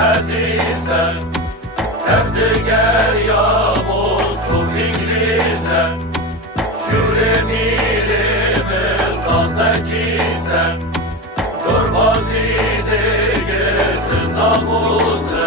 حديثا تبدأ يا مصطفى إنجليزا شور میریم القازدکی sen Durmaz idir getir namusen